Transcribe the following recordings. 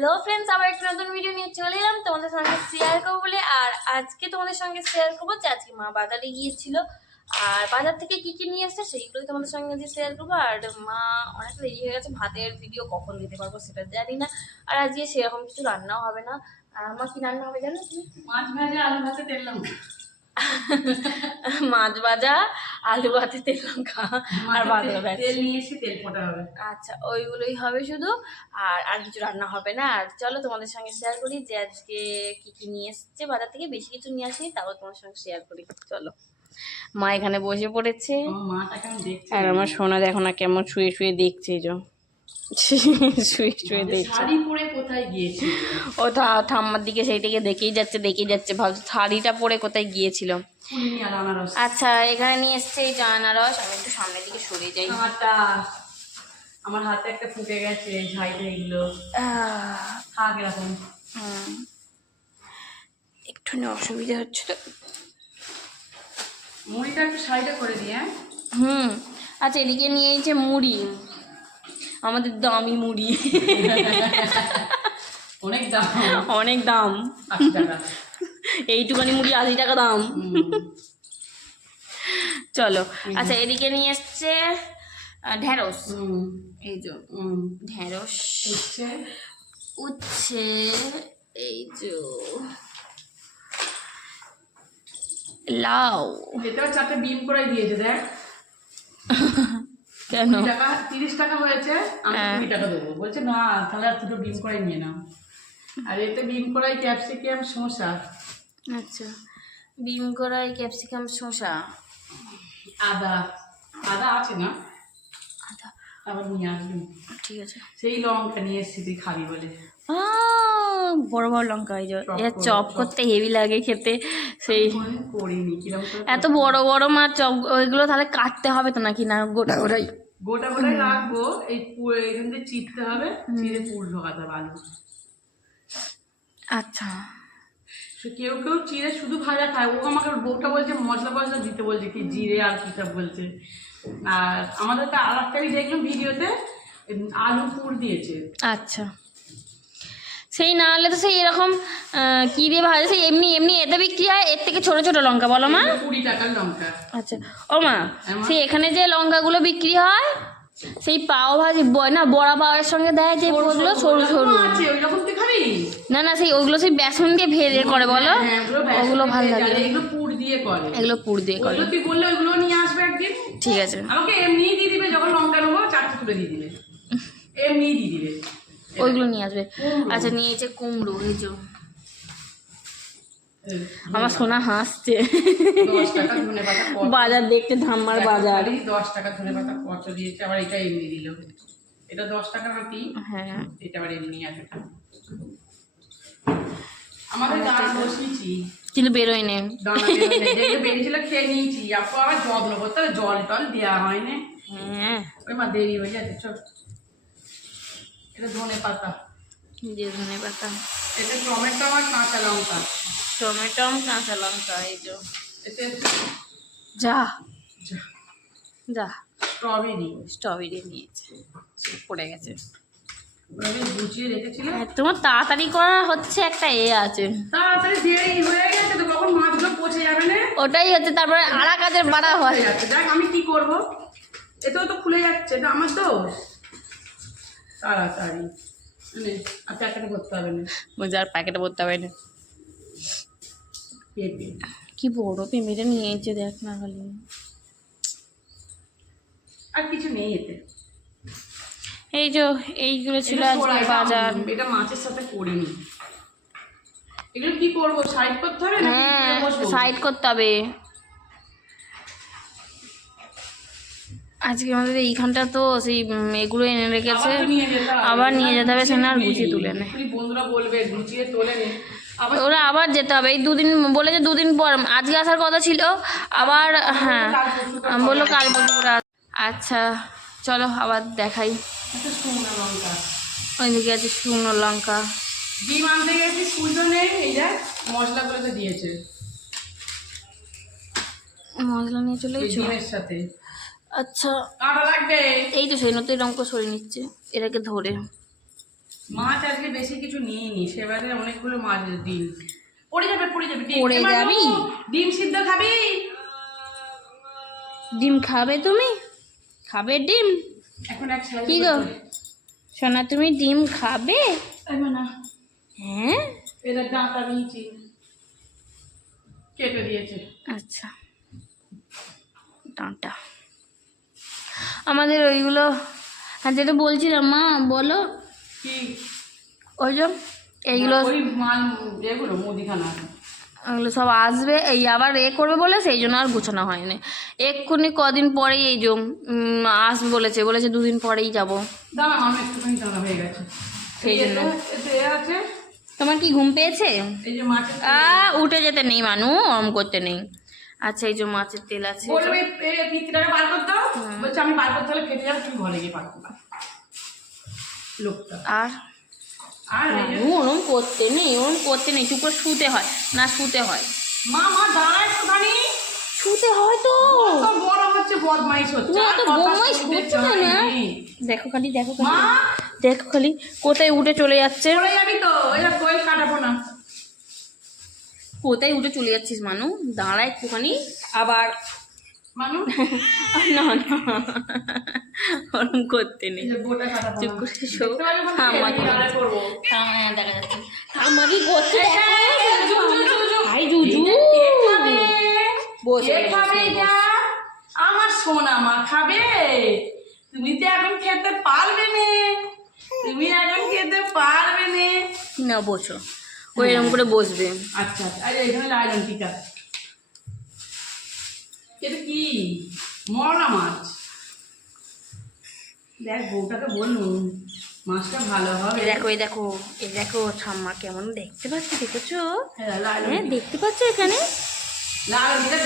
Hello friends আবার একটা নতুন ভিডিও নিয়ে চলে এলাম। তোমাদের সঙ্গে শেয়ার করব বলে, আর আজকে তোমাদের সঙ্গে শেয়ার করব যে আজকে মা বাজারে গিয়েছিল। আর বাজার থেকে কি কি নিয়ে এসছে সেইগুলোই তোমাদের সঙ্গে আজকে শেয়ার করব। আর মা অনেক রেডি হয়ে গেছে, ভাতের ভিডিও কখন দিতে পারব সেটা জানি না। আর আজকে সেরকম কিছু রান্নাও হবে না। আর আমার কি রান্না হবে জানো মাছ ভাজা, আলু ভাতে তেল মাছ ভাজা আলু ভাতে তেল লঙ্কা আর মাছের তেল- ব্যাস তেল নিয়ে এসে তেল ফোটা হবে। আচ্ছা ওইগুলোই হবে শুধু। আর আর কিছু রান্না হবে না। আর চলো তোমাদের সঙ্গে শেয়ার করি যে আজকে কি কি নিয়ে এসছে। বাজার থেকে বেশি কিছু নিয়ে আসি তাও তোমার সঙ্গে শেয়ার করি। চলো। মা এখানে বসে পড়েছে। আর আমার সোনা দেখো না কেমন শুয়ে শুয়ে দেখছে যে। শুয়ে শুয়ে দেখছে। শাড়ি পরে কোথায় গিয়েছি ও ঠাম্মার দিকে সেই থেকে দেখেই যাচ্ছে দেখেই যাচ্ছে ভাবছে শাড়িটা পরে কোথায় গিয়েছিল। আচ্ছা এখানে নিয়ে এসছে এই আনারস আমি একটু সামনের দিকে সরে যাই। আমার হাতে একটা ফুটে গেছে ঝাইতে এগুলো। থাক এরকম। হুম। একটুখানি অসুবিধা হচ্ছে তো। মুড়িটা একটু সাইডে করে দিয়ে হ্যাঁ? হুম। আচ্ছা এদিকে নিয়ে মুড়ি। আমাদের দামি মুড়ি। অনেক দাম। অনেক দাম। এইটুখানি মুড়ি আশি টাকা দাম। চলো। আচ্ছা এদিকে নিয়ে এসছে ঢেঁড়স। এই যে। ঢেঁড়স। উচ্ছে। এই যে। লাউ। এটাও চারটে বিম করে দিয়েছে দেখ। কেন? টাকা তিরিশ টাকা হয়েছে আমি হ্যাঁ। কুড়ি টাকা দেবো। বলছে না তাহলে আর দুটো বিম করাই নিয়ে নাও। আর এতে বিম করাই ক্যাপসিকাম শসা। আচ্ছা। বিম করাই ক্যাপসিকাম শসা। আদা। আদা আছে না? আবার নিয়ে আসবি। ঠিক আছে। সেই লঙ্কা নিয়ে এসেছি তুই খাবি বলে। আহ, বড় বড় লঙ্কা এই যে চপ। করতে হেভি লাগে খেতে। সেই করিনি এত বড় বড় মাছ চপ ওইগুলো তাহলে কাটতে হবে তো নাকি? না গোটা গোটাই গোটা গোটাই রাখব এই এখান থেকে চিটতে হবে চিড়ে পুর ঢোকাতে হবে আলু। আচ্ছা। কেউ কেউ চিড়ে শুধু ভাজা খায়। ও আমাকে বউটা বলছে মশলা ফসলা দিতে বলছে কি জিরে আর কি সব বলছে। আর আমাদেরকে আর একটা দেখলাম ভিডিওতে আলু পুর দিয়েছে। আচ্ছা। সেই না হলে তো সেই এরকম কি দিয়ে ভাজে সেই এমনি এমনি এতে বিক্রি হয় এর থেকে ছোট ছোট লঙ্কা বলো মা। কুড়ি টাকার লঙ্কা। আচ্ছা। ও হ্যাঁ, মা? সেই এখানে যে লঙ্কাগুলো বিক্রি হয় সেই পাও ভাজি ব- না বড়া পাওয়ের সঙ্গে দেয় যে ওগুলো সরু সরু না না সেই ওগুলো সেই বেসন দিয়ে ভেজে করে বলো। হ্যাঁ, ওগুলো ওগুলো ভালো লাগে। এগুলো পুর দিয়ে করে। এগুলো পুর দিয়ে করে। তুই বললে ওইগুলো নিয়ে আসবে একদিন। ঠিক আছে। আমাকে এমনিই দিয়ে দিবে যখন লঙ্কা নেব চারটে তুলে দিয়ে দিবে। এমনিই দিয়ে দিবে। ওইগুলো নিয়ে আসবে। কুমড়ো। আচ্ছা নিয়েছে কুমড়ো এই যে এই, আমার সোনা হাসছে। বাজার দেখতে ধাম্মার বাজার। দশ টাকা ধনে পাতা কত দিয়েছে আবার এটা এমনি দিল। এটা দশ টাকা নাকি হ্যাঁ। এটা আবার এমনি আছে। আমাদের দাঁড়া বসিয়েছি। কিন্তু বেরোয় যেগুলো বেরিয়েছিল খেয়ে নিয়েছি। আপু আবার যত্ন করতে জল টল দেওয়া হয়নি হ্যাঁ। ওই মা দেরি হয়ে যাচ্ছে চল। এটা ধনে পাতা। ধনে পাতা। এটা টমেটো আর কাঁচা লঙ্কা। টমেটো কাঁচা লঙ্কা এই যে। যা। যা। স্ট্রবেরি স্ট্রবেরি নিয়েছে। পড়ে গেছে। হ্যাঁ, তোমার তাড়াতাড়ি করা হচ্ছে একটা এ আছে। ওটাই হচ্ছে তারপরে আড়া কাজের বাড়া হয়। যাচ্ছে দেখ আমি কি করব? এতেও তো খুলে যাচ্ছে এটা আমার দোষ। তাড়াতাড়ি। আর প্যাকেটে করতে হবে না। আর প্যাকেটে ভরতে হবে না। পেঁপে। কি বড় পেঁপেটা নিয়েছে দেখ না খালি। আর কিছু নেই এতে। এই যে এইগুলো ছিল আজকে বাজার। এটা মাছের সাথে করিনি। এগুলো কি করব সাইড করতে হবে না সাইড করতে হবে। আজকে আমাদের এইখানটা তো সেই এগুলো এনে রেখেছে। আবার নিয়ে যেতে হবে। সেখানে আর গুছিয়ে তুলে নে। বন্ধুরা বলবে গুছিয়ে তোলে নে। আবার ওরা আবার যেতে হবে। এই দুদিন বলেছে দুদিন পর। আজকে আসার কথা ছিল আবার হ্যাঁ বলল কাল করে আচ্ছা চলো আবার দেখাই। ওইদিকে আছে শুকনো লঙ্কা। ডিম আনতে গেছি নেই এই দেখ মশলাগুলো তো দিয়েছে। মশলা নিয়ে চলে এই গেছো? ডিমের সাথে। আচ্ছা। লাগবে। এই তো সেই নতুন রঙ করে সরিয়ে নিচ্ছে। এটাকে ধরে। মাছ আজকে বেশি কিছু নিইনি সেবারে অনেকগুলো মাছ ডিম পড়ে যাবে পড়ে যাবে ডিম পড়ে যাবি? ডিম সিদ্ধ খাবি? ডিম খাবে তুমি? খাবে ডিম? এখন এক কি গো? সোনা তুমি ডিম খাবে? হ্যাঁ? এটা ডাঁটা নিয়েছি কেটে দিয়েছে। আচ্ছা। ডাঁটা। আমাদের ওইগুলো হ্যাঁ যেটা বলছিলাম মা বলো। কি? ওই যে এইগুলো ওই মাল এগুলো মুদিখানা ওগুলো সব আসবে এই আবার এ করবে বলে সেই জন্য আর গুছানো হয়নি। এক্ষুনি কদিন পরেই এই যে আসবে বলেছে বলেছে দুদিন পরেই যাব। হয়ে গেছে। সেই জন্য। তোমার কি ঘুম পেয়েছে? উঠে যেতে নেই মানু ওরম করতে নেই। আচ্ছা এই যে মাছের তেল আছে। বলবে এ বার করতে বলছে আমি বার করতে হলে ফেটে যাবে তুমি ঘরে গিয়ে বার করবা লোকটা। আর? আর ওরম করতে নেই ওরম করতে নেই চুপ করে শুতে হয়। না শুতে হয়। মা মা দাঁড়া একটুখানি শুতে হয় তো। বড় হচ্ছে বদমাইশ হচ্ছে। কথা বদমাইশ করছ না, না? দেখো খালি দেখো খালি। মা? দেখো খালি কোথায় উঠে চলে যাচ্ছে? চলে যাবি তো যে কোয়েল কাটাবো না। কোথায় উঠে চলে যাচ্ছিস মানু? দাঁড়া একটুখানি। আবার মানু না না। করতে নেই। চুপ। করে শো। হ্যাঁ দেখা যাচ্ছে। ঠাম্মা করছে জুজু? বসে খাবে। আমার সোনা মা খাবে। তুমি তো এখন খেতে পারবে না। তুমি এখন খেতে পারবে না। না বসো। ও এরকম করে বসবে। আচ্ছা আচ্ছা। আরে এখানে লাইলন টিকা এটা কি? মরা মাছ। দেখ বউটাকে বলুন মাছটা ভালো হবে। দেখো এই দেখো এই দেখো ঠাম্মা কেমন দেখতে পাচ্ছি দেখেছ? হ্যাঁ, হ্যাঁ দেখতে পাচ্ছ এখানে?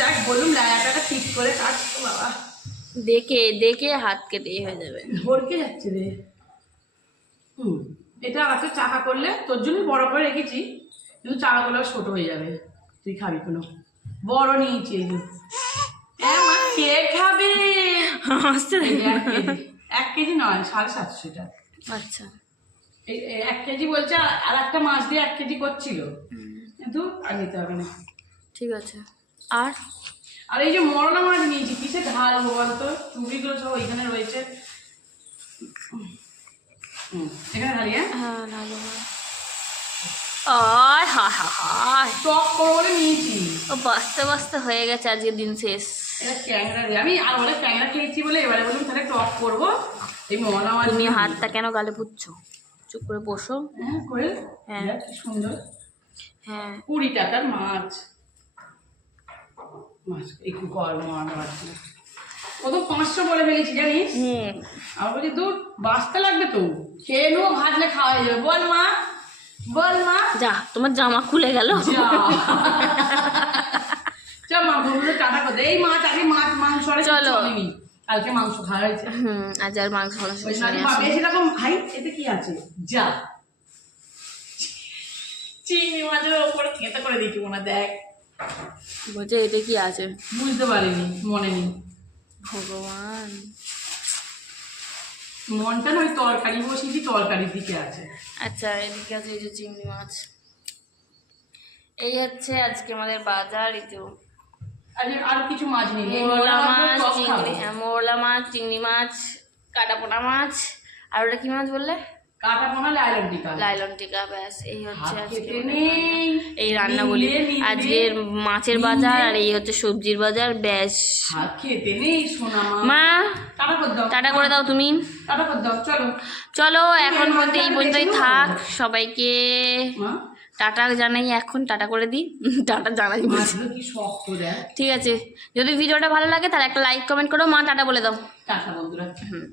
দেখ বলুন ঠিক করে কাটছো বাবা। দেখে দেখে হাত কেটে হয়ে যাবে। ভরকে যাচ্ছে রে। হুম এটা চাকা করলে তোর জন্য বড় করে রেখেছি কিন্তু ছোট হয়ে যাবে। তুই খাবি কোনো। বড় নিয়েছি এই কে খাবে? হাসতে এক কেজি নয় সাড়ে সাতশো এটা। আচ্ছা। এক কেজি বলছে আর- একটা মাছ দিয়ে এক কেজি করছিল। কিন্তু আর নিতে হবে না। ঠিক আছে। আর? আর এই যে মরলা মাছ নিয়েছি কিসে ঢাল বলতো চুবিগুলো সব ওইখানে রয়েছে। এখানে ঢালি হ্যাঁ? হ্যাঁ আর হা হা হায়। টক বলে নিয়েছি। ও বাঁচতে বাঁচতে হয়ে গেছে আজকের দিন শেষ। এটা আমি আর ট্যাংরা খেয়েছি বলে এবারে বললাম তাহলে টক করব। এই তুমি হাতটা কেন গালে পুচ্ছ চুপ করে বসো। হ্যাঁ করে হ্যাঁ। কি সুন্দর। হ্যাঁ। কুড়ি টাকার মাছ। মাছ একটু গরম মাছ ও তো পাঁচশো বলে ফেলেছি জানিস? হুম। আমার বলছি দূর বাঁচতে লাগবে তো। খেয়ে নেব ভাজলে খাওয়া যাবে। বল মা। যা তোমার জামা খুলে গেল। চল। কালকে মাংস খাওয়া হয়েছে। হুম আজ আর মাংস এতে কি আছে? যা। চিংড়ি মাছের ওপরে খেতে করে দিচ্ছি মনে দেখ। বলছে এটা কি আছে? বুঝতে পারিনি মনে নেই। ভগবান। মনটা না ওই তরকারি বসিয়েছি তরকারির দিকে আছে। আচ্ছা এদিকে আছে এই যে চিংড়ি মাছ। এই হচ্ছে আজকে আমাদের বাজার এই আর আর কিছু মাছ নেই? মোরলা মাছ। চিংড়ি হ্যাঁ, মাছ চিংড়ি মাছ কাটাপোনা মাছ আর ওটা কি মাছ বললে? লাইলন টিকা। লাইলন টিকা ব্যাস এই হচ্ছে আজকে। এই আজকের মাছের বাজার আর এই হচ্ছে সবজির বাজার ব্যাস। খেতে নেই সোনা মা দাও। টাটা করে দাও তুমি। টাটা করে দাও চলো। চলো এখন বলতে এই পর্যন্তই থাক। সবাইকে টাটা জানাই এখন টাটা করে দিই। টাটা জানাই ঠিক আছে যদি ভিডিওটা ভালো লাগে তাহলে একটা লাইক কমেন্ট করো। মা টাটা বলে দাও। টাটা বন্ধুরা। হুম।